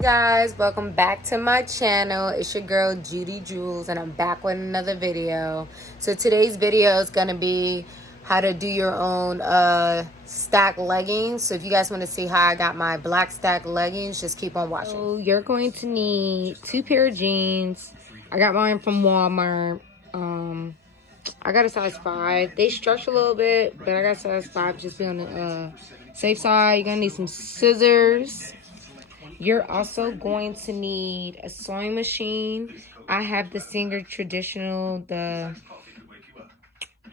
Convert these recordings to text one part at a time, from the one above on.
Guys, welcome back to my channel. It's your girl Judy Jules and I'm back with another video. So today's video is gonna be how to do your own stack leggings. So if you guys want to see how I got my black stack leggings, just keep on watching. So you're going to need 2 pair of jeans. I got mine from Walmart. I got a size 5. They stretch a little bit, but I got size 5 just to be on the safe side. You're gonna need some scissors. You're also going to need a sewing machine. I have the Singer Traditional,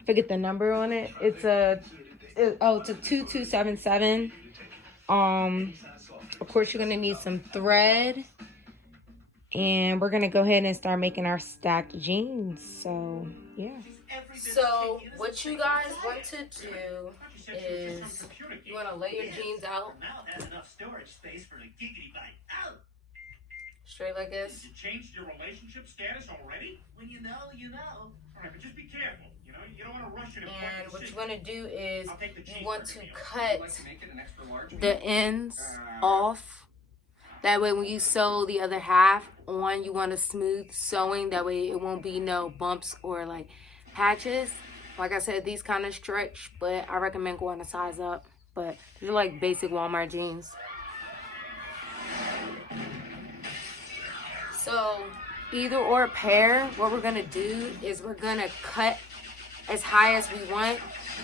forget the number on it. It's a 2277. Of course, you're gonna need some thread. And we're gonna go ahead and start making our stacked jeans. So, yeah. So, what you guys want to do is you want to lay your jeans out straight like this. You changed your relationship status already? When you know, you know. All right, but just be careful. You know, you don't want to rush it. And what you want to do is you want to cut the ends off. That way, when you sew the other half on, you want a smooth sewing. That way, it won't be no bumps or like patches. Like I said, these kind of stretch, but I recommend going a size up. But they're like basic Walmart jeans. So either or pair, what we're gonna do is we're gonna cut as high as we want,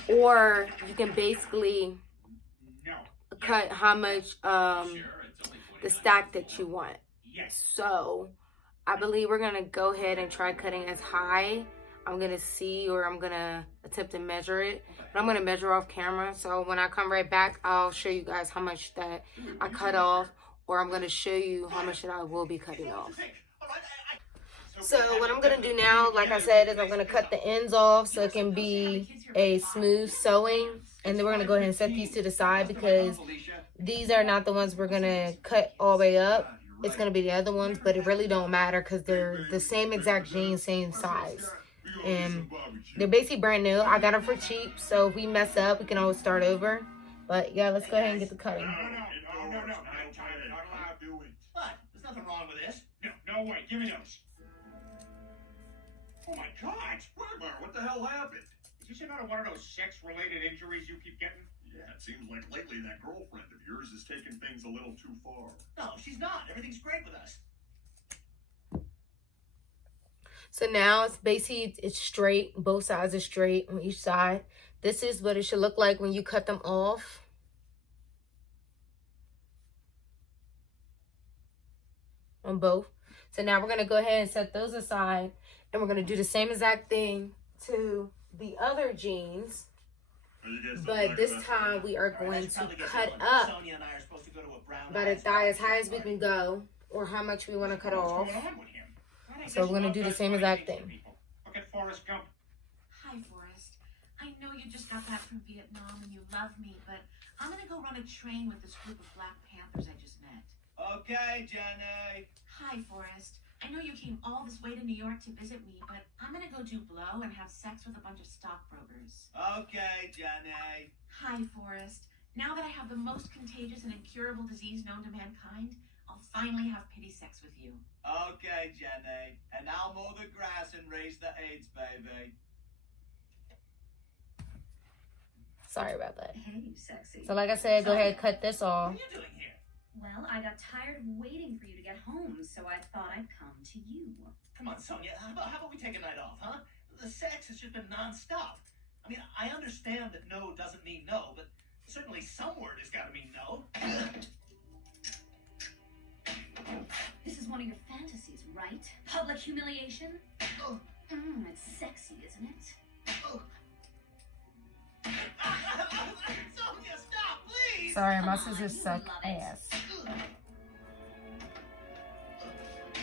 or you can basically cut how much the stack that you want. So I believe we're gonna go ahead and try cutting as high. I'm gonna see, or I'm gonna attempt to measure it, but I'm gonna measure off camera. So when I come right back, I'll show you guys how much that I cut off, or I'm gonna show you how much that I will be cutting off. So what I'm gonna do now, like I said, is I'm gonna cut the ends off so it can be a smooth sewing, and then we're gonna go ahead and set these to the side because these are not the ones we're gonna cut all the way up. It's gonna be the other ones, but it really don't matter because they're the same exact jeans, same size. And they're basically brand new. I got them for cheap, so if we mess up, we can always start over. But yeah, let's go ahead and get the cutting. No. What? There's nothing wrong with this. No way. Give me those. Oh my God! Wagmar, what the hell happened? Is this another one of those sex-related injuries you keep getting? Yeah, it seems like lately that girlfriend of yours is taking things a little too far. No, she's not. Everything's great with us. So now it's basically, it's straight. Both sides are straight on each side. This is what it should look like when you cut them off. On both. So now we're going to go ahead and set those aside. And we're going to do the same exact thing to the other jeans. But this time we are going to cut up by the thigh as high as we can go. Or how much we want to cut off. So we're going to do the same exact thing. Look at Forrest Gump. Hi, Forrest. I know you just got back from Vietnam and you love me, but I'm going to go run a train with this group of Black Panthers I just met. Okay, Jenny. Hi, Forrest. I know you came all this way to New York to visit me, but I'm going to go do blow and have sex with a bunch of stockbrokers. Okay, Jenny. Hi, Forrest. Now that I have the most contagious and incurable disease known to mankind, I'll finally have pity sex with you. Okay, Jenny. And I'll mow the grass and raise the AIDS baby. Sorry about that. Hey, sexy. So like I said, go ahead and cut this off. What are you doing here? Well, I got tired of waiting for you to get home, so I thought I'd come to you. Come on, Sonia. How about we take a night off, huh? The sex has just been nonstop. I mean, I understand that no doesn't mean no, but certainly some word has got to mean no. This is one of your fantasies, right? Public humiliation? Oh. It's sexy, isn't it? Oh. Sonia, stop, please! Sorry, my scissors suck ass.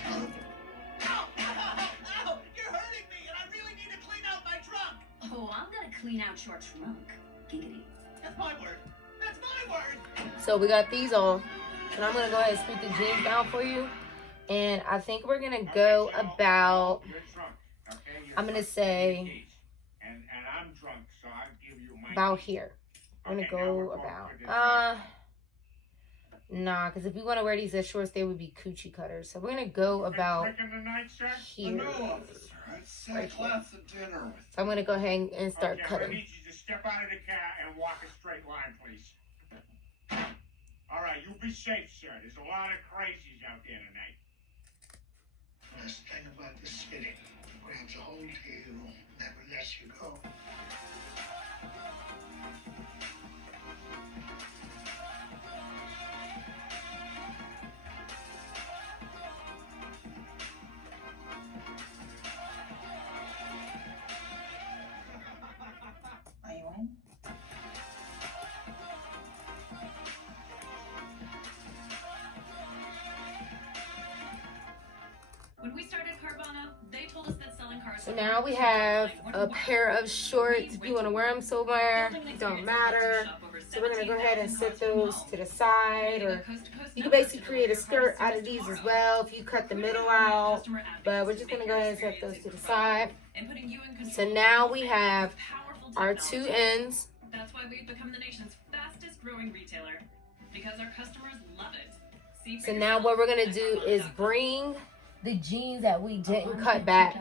Ow! You're hurting me, and I really need to clean out my trunk. Oh, I'm gonna clean out your trunk. Giggity. That's my word. That's my word. So we got these off. And I'm gonna go ahead and scoot the jeans down for you. And I think we're gonna go about, I'm gonna say about here. I'm gonna go about, nah, because if we want to wear these as shorts, they would be coochie cutters. So we're gonna go about here. No, officer. I'd sat class at dinner with. So I'm gonna go ahead and start Okay, I cutting. need you to step out of the car and walk a straight line, please. All right, you be safe, sir. There's a lot of crazies out there tonight. Best thing about this city, grabs a hold of you, never lets you go. Are you in? When we started Carvana, they told us that selling cars. So now we have a pair of shorts. If you want to wear them somewhere, it don't matter. So we're gonna go ahead and set those to the side, or you can basically create a skirt out of these as well if you cut the middle out. But we're just gonna go ahead and set those to the side. So now we have our two ends. That's why we've become the nation's fastest growing retailer, because our customers love it. See So now what we're gonna do is bring the jeans that we didn't cut back,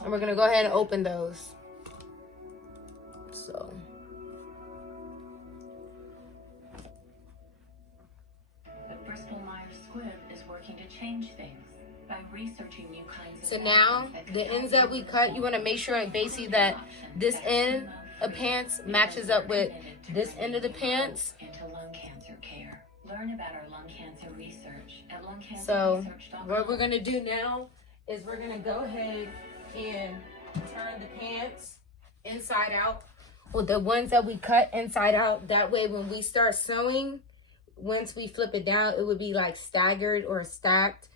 and we're gonna go ahead and open those. So But Bristol Myers Squibb is working to change things by researching new kinds of. So now the ends that we cut, you want to make sure basically that this end of pants matches up with this end of the pants. Into lung cancer care. Learn about our lung cancer research at So lungcancerresearch.com. what we're gonna do now is we're gonna go ahead and turn the pants inside out. Well, the ones that we cut inside out, that way when we start sewing, once we flip it down, it would be like staggered or stacked.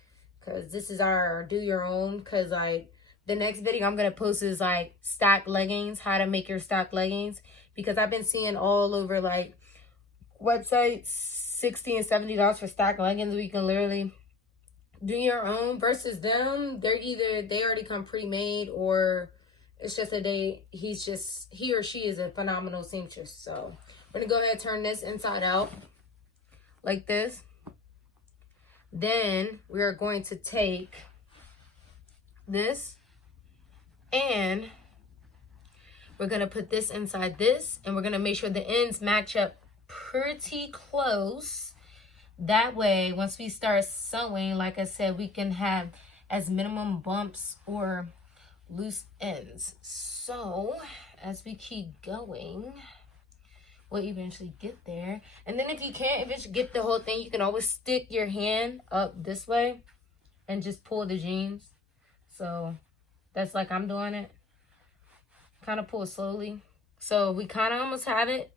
Cause this is our do your own. Cause like the next video I'm gonna post is like stacked leggings, how to make your stacked leggings. Because I've been seeing all over like websites $60 and $70 for stacked leggings. We can literally do your own versus them. They're either they already come pre-made, or it's just that he or she is a phenomenal seamstress. So we're gonna go ahead and turn this inside out like this. Then we are going to take this and we're gonna put this inside this, and we're gonna make sure the ends match up pretty close. That way, once we start sewing, like I said, we can have as minimum bumps or loose ends. So as we keep going, we'll eventually get there. And then if you can't eventually get the whole thing, you can always stick your hand up this way and just pull the jeans. So that's like I'm doing it. Kind of pull slowly. So we kind of almost have it.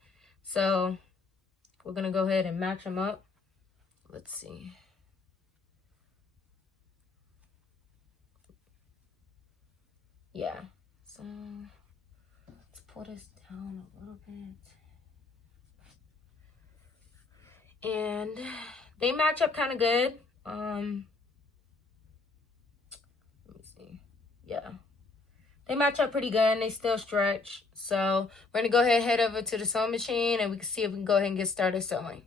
So we're going to go ahead and match them up. Let's see. Yeah. So let's pull this down a little bit. And they match up kind of good. Let me see. Yeah. They match up pretty good, and they still stretch. So we're going to go ahead and head over to the sewing machine, and we can see if we can go ahead and get started sewing.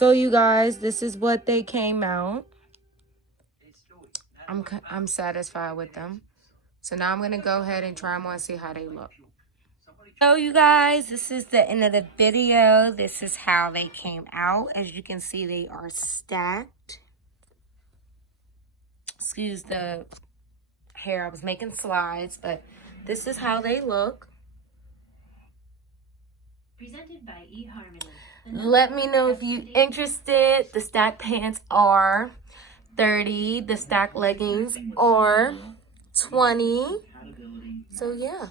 So you guys, this is what they came out. I'm satisfied with them. So now I'm gonna go ahead and try them on and see how they look. So you guys, this is the end of the video. This is how they came out. As you can see, they are stacked. Excuse the hair, I was making slides, but this is how they look. Presented by eHarmony. Let me know if you're interested. The stack pants are $30. The stack leggings are $20. So yeah.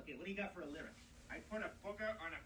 Okay, what do you got for a lyric? I put a booger on a